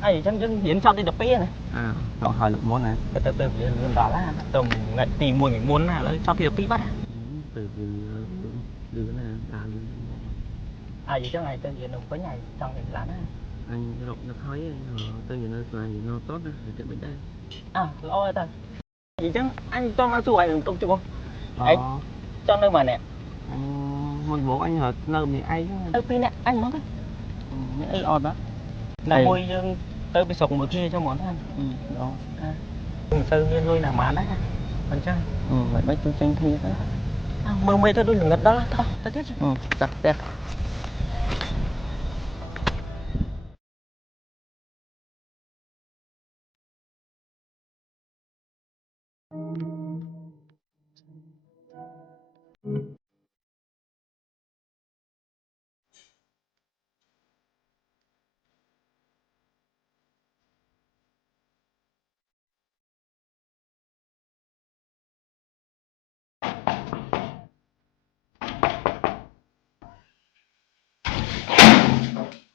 ai chẳng chẳng diễn trong đi đập pé này còn hỏi lực món này từ gần đó là tầm ngày tìm mua những món nào lấy trong đi đập pé bắt từ này ai vậy chứ này tên gì nó có nhảy trong cái lá này anh rộng nó khói tên gì nó là gì nó tốt đó thì bên đây lo ta gì chứ anh cho nó chuột đừng tung chuột ấy cho nơi mà nè mình bố anh ở nơi thì ai chứ pin nè anh món cái ấy on đó là môi tới bị sọc một kia cho món ăn đó sơn như nuôi nào mà đấy còn chứ vậy mấy tôi tranh thi đó mơ mê tôi đôi ngật đó thôi ta tiếp chặt đẹp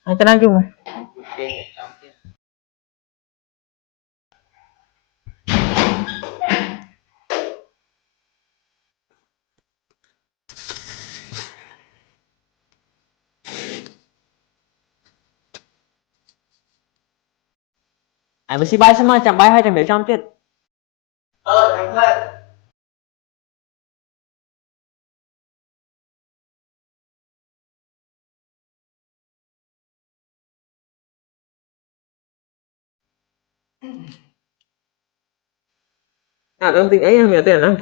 anh cho nó chung này anh mới xí bay xem mà chẳng bay 200 mấy trăm tiết anh ơi đơn tính ấy em nhiều tiền lắm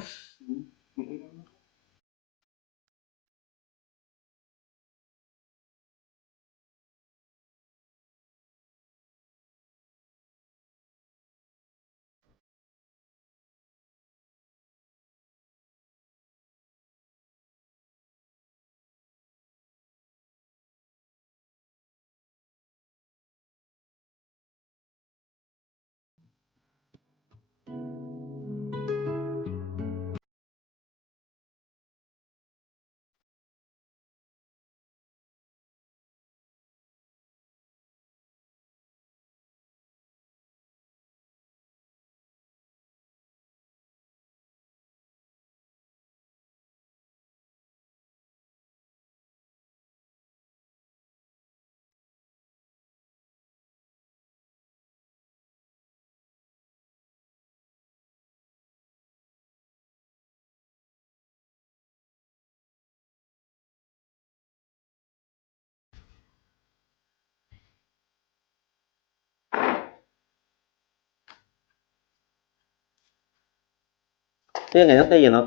thế ngày lúc đây gì nó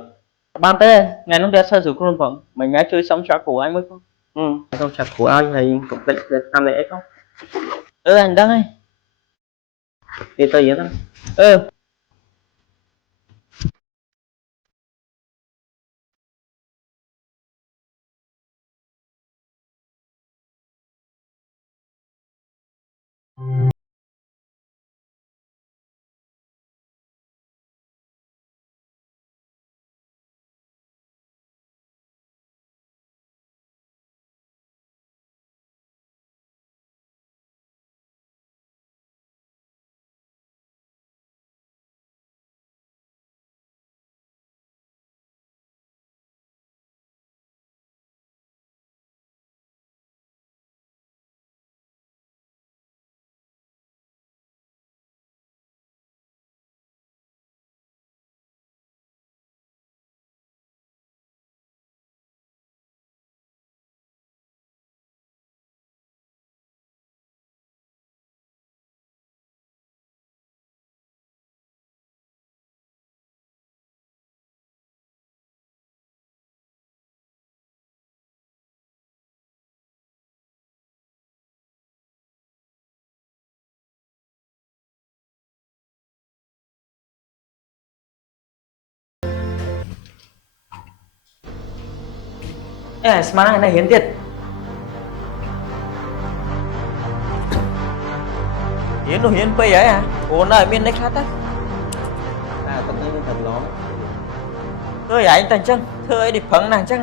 ban tới ngày lúc đấy sơ sử khuôn phận mình ngay chơi sống chả của anh mới không không chặt của anh thì cũng tính tham này không anh đăng ơi đi tới vậy đó Smart này hiến tiền hiến đồ hiến pay ấy ủa nơi miền đấy khác á tận đây mình thành nó thôi anh thành chân thưa ấy điệp phấn nàng chắc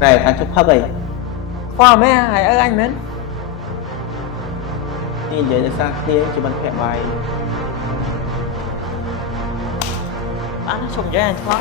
này thằng chụp hấp này khoa mấy hãy ơi anh mến đi vậy để xa kia cho bạn khỏe bài nó xong ra thôi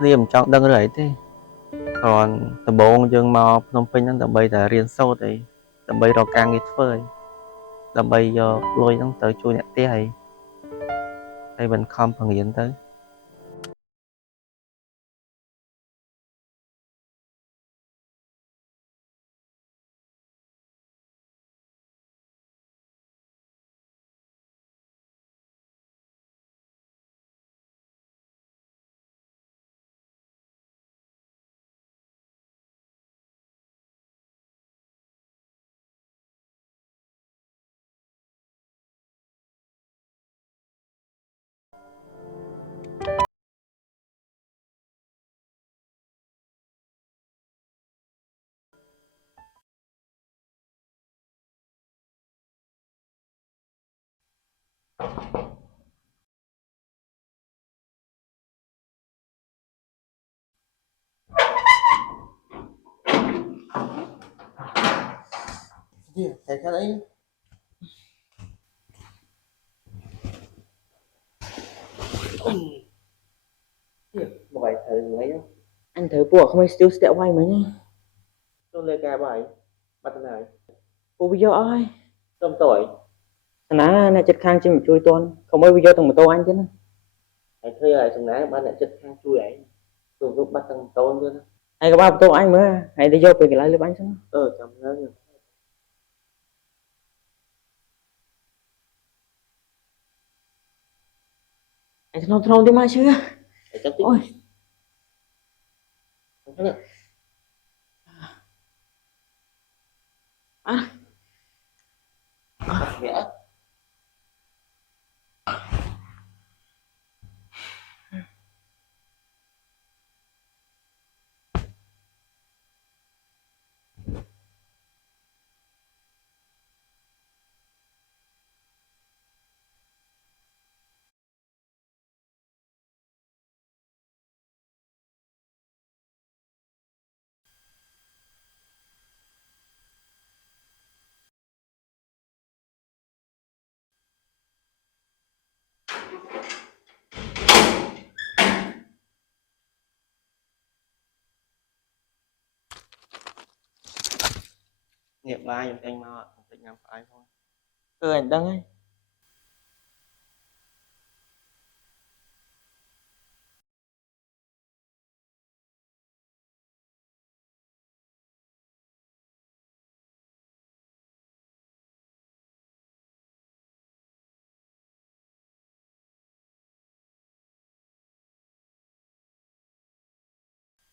riêng trong đăng rẫy thế còn tầm bộ dương mò Phnom Penh nó tầm bây là riêng sâu thì tầm bây rồi càng ít phơi tầm bây giờ lôi nó tới chui nhẹ tía hay mình không phần hiện tới thầy cái đấy một bài thử mấy đó anh thử buộc không ai still step quay mấy nhá tôi lên ca bài bắt này cô video ơi tôm tỏi ná này chất khang trên một chui tuôn không mấy video từng một tô anh chứ thầy thuê lại thằng ná bán lại chất khang chui ấy tôi giúp bắt từng tô luôn hay có ba tô anh mới hay đi vô về cái lại lên anh xong chồng nó anh không đi mai chưa ôi à. nghiệp lại dùng anh mà định làm phải thôi anh đăng ấy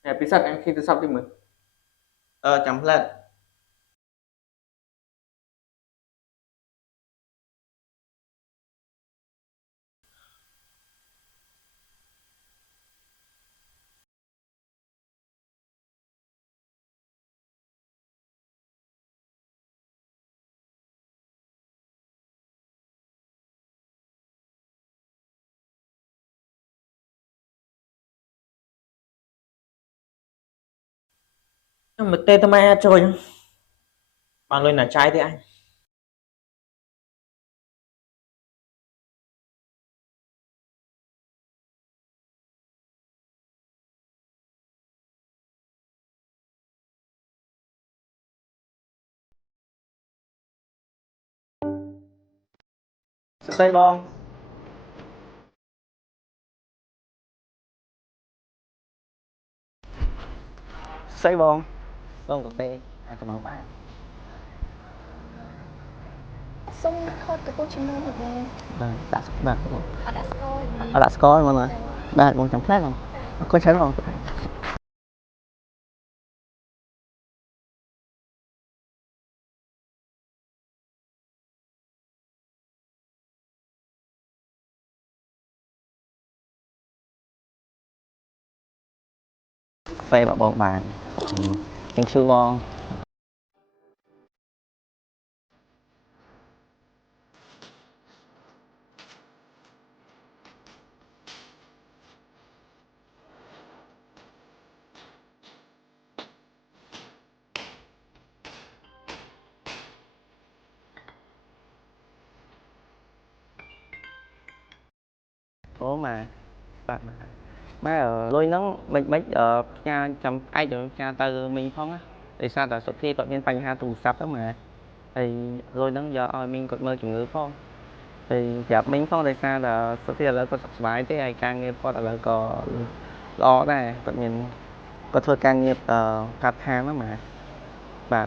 Episode em khi tôi sắp đi mượn. chấm lên nhưng mà tê tao mai trời bạn lên là trai thì anh tay bong say bong bong cà phê anh cảm ơn bạn Xong thôi từ Hồ Chí Minh được nè. vâng đã Đã rồi. đã score mà ba con chấm khác không có chấm không phê bảo bọn bạn anh sư bon ủa mà bạn má ở lôi nắng mình mấy cha chăm ai được cha từ mình không á thì sao là xuất thi tụi mình phanh ha tù sắp đó mà thì lôi nắng giờ mình còn mơ chủng ngữ phong thì chạp mình phong thì sao là xuất thi là có sắp vái thế ai càng nghiệp có là có lo này tụi mình có thôi càng nghiệp part time đó mà bà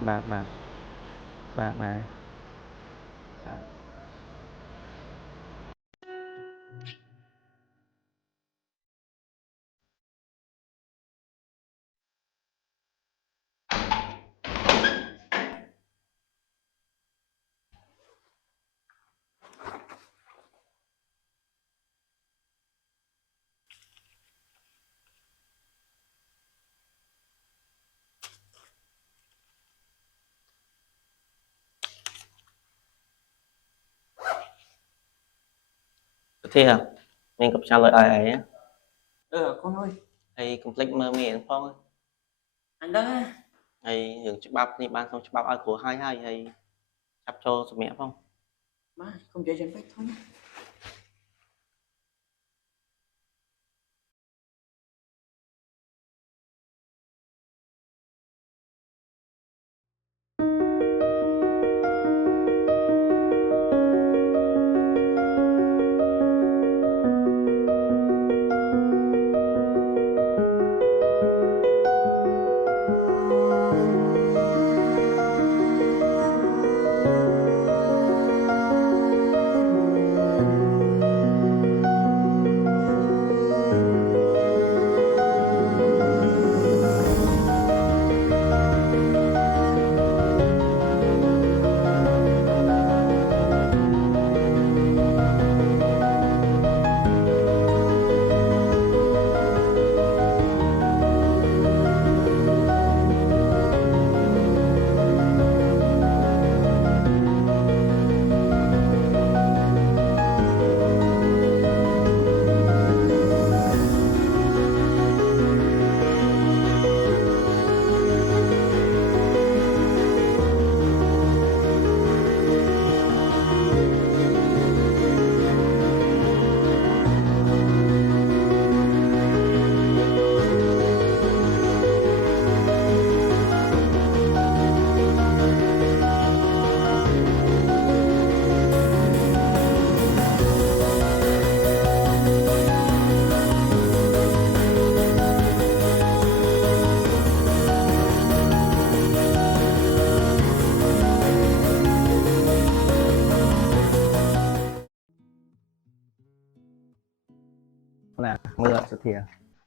thì hả mình cũng trả lời ai ấy á Con ơi, hay complete mơ miệng phong anh đó. hay hưởng chụp bắp đi ban xong chụp bắp ai của hai hay hay chắp cho sụp mẹ phong Má, không chơi chân phép thôi.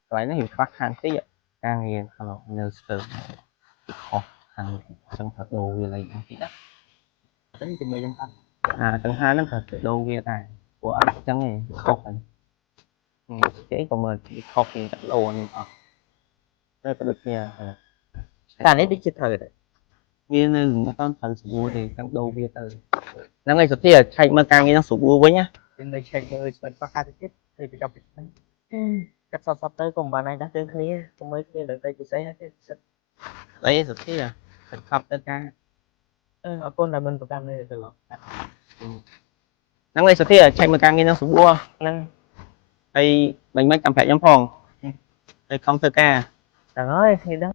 lại nó hiệu phát hàng tí càng nghiền kalau nhờ sớm khó hàng trong thật đồ về lại tí đó tính trên mấy trăm à tầng hai nó thật đồ về này của ăn chẳng này khó khăn chế còn mà khó khăn đặt đồ này đây có được nha ta lấy đi chết thời đấy viên nó con phần sụp thì trong đồ về từ nó ngay suốt thì chạy mà càng nghe nó sụp với nhá trên đây chạy chơi vẫn có hai cái thì bị gặp cách sắp tới cùng bà này đã tương khí không mới kia được đây chị sẽ đấy suốt thì à phải khắp tất cả ở con là mình tụi càng này được nó ngay suốt thì chạy mà càng nghe nó sụp bua năng đây mình mới cầm phải nhóm phòng đây không tất cả trời ơi thì đó